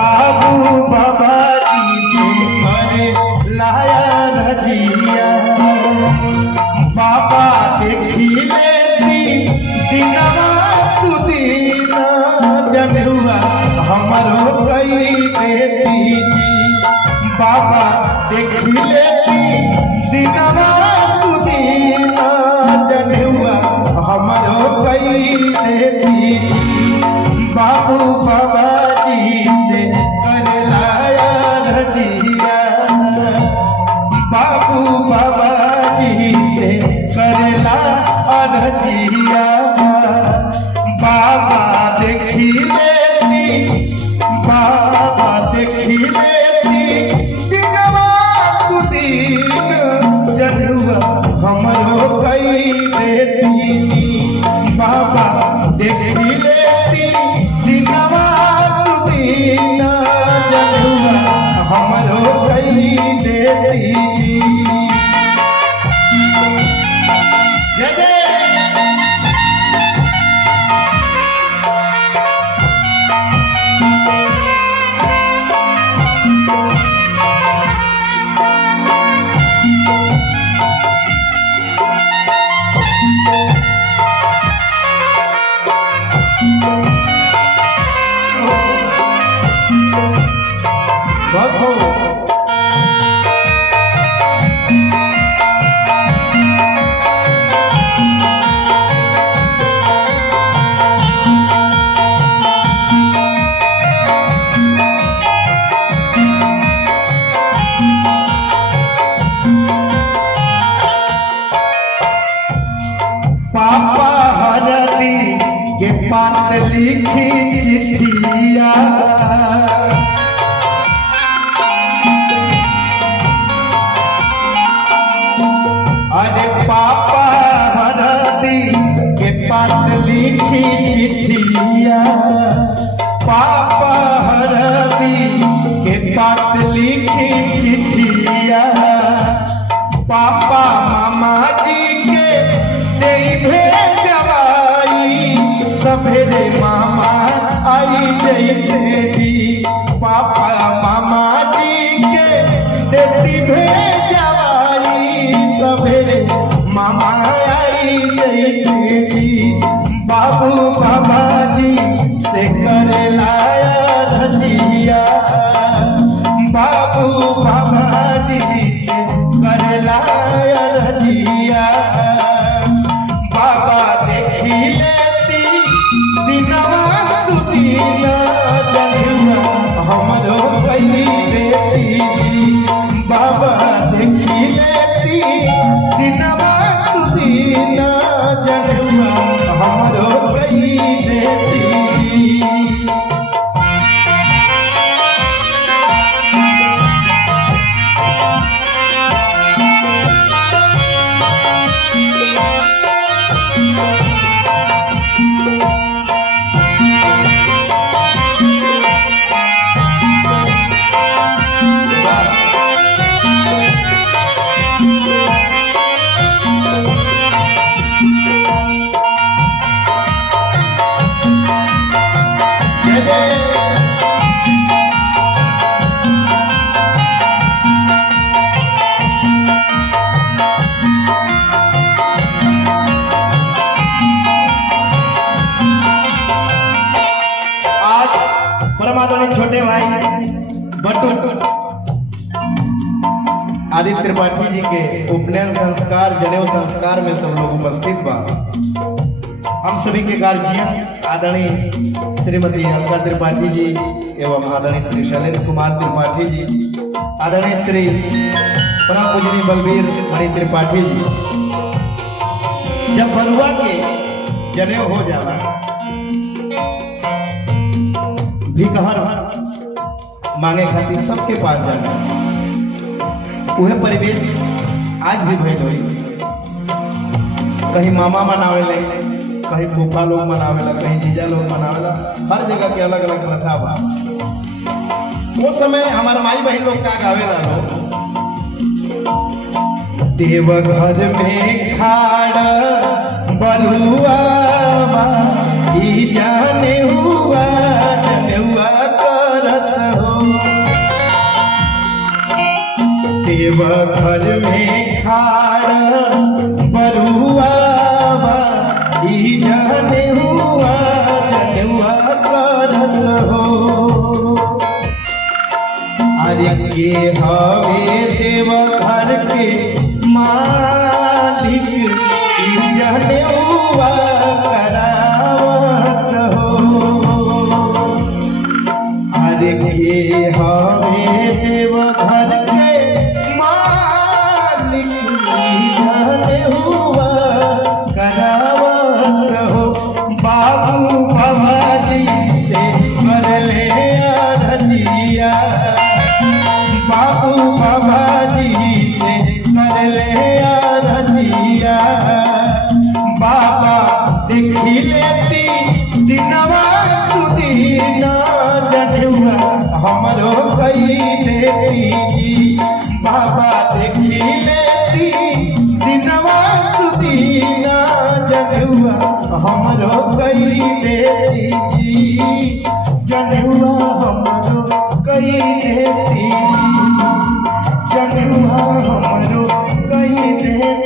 बाबू बाबा जी से करे लाया रजिया बाबा देखी लेती दिनवा सुदीना जनुआ हमरो कई देती बाबा देखी लेती दिनवा सुदीना जनुआ हमरो कई देती बाबू बाबा जी से कर लाया रजिया बाबू बाबा जी से करला रजिया बाबा देखी लेती बाबा देखी लेती दिनवा सुदीन जनुआ हमरो कई देती बाबा देखी लेती दिनवा सुदीन जनुआ हमरो कई देती पापा हरदी के पात लिखी चिट्ठिया अरे पापा हरदी के पात लिखी चिट्ठिया पापा हरदी के पात लिखी चिट्ठिया पापा मामा जी के भेजवाई सवेरे मामा आई जैते दी पापा मामा जी के देती भेजवाई सवेरे मामा आई जैते दी बाबू बाबा जी से करे लाया रजिया बाबू बाबा जी से करे लाया रजिया बाबा देखी लेती दिनवा सुदीना जनुआ हमरो कई देती बाबा देखी लेती दिनवा सुदीना जनुआ हमरो कई देती परमात्मा छोटे भाई बट्टू आदित्य त्रिपाठी जी के उपनयन संस्कार जनेऊ संस्कार में सब लोग उपस्थित बा। हम सभी के गार्जियन आदरणीय श्रीमती अलका त्रिपाठी जी एवं आदरणीय श्री शैलेंद्र कुमार त्रिपाठी जी आदरणीय श्री परम पूजनीय बलबीर मणि त्रिपाठी जी जब बरुआ के जनेऊ हो जाला भिखहर मांगे खातिर सबके पास जाना वह परिवेश आज भी भइल होई कहीं मामा मनावेले कहीं फूफा लोग मनावेला कहीं जीजा लोग मनावेला हर जगह के अलग अलग प्रथा बा। वो समय हमारे माई बहन लोग का गावेला देवघर में खाड़ बरुआ ई जाने हुआ कर हो। देवघर में खाड़ बरुआ ई जनेउआ जनेउआ करस हो। अरे के हवे देवघर के मालिक ई जनेउआ करावस हो। अरे के हवे देवघर के मालिक ई जनेउआ करावस हो। बाबू बाबाजी से करले अरजिया, बाबू बाबाजी से करले अरजिया। बाबा देखी लेती दिनवा सुदीना जनेउआ हमरो कई देती जी। बाबा देखी लेती दिनवा सुदीना जनेउआ हमरो कई देती जी। जनेउआ हमरो कई देती, जनेउआ हमरो कई देती।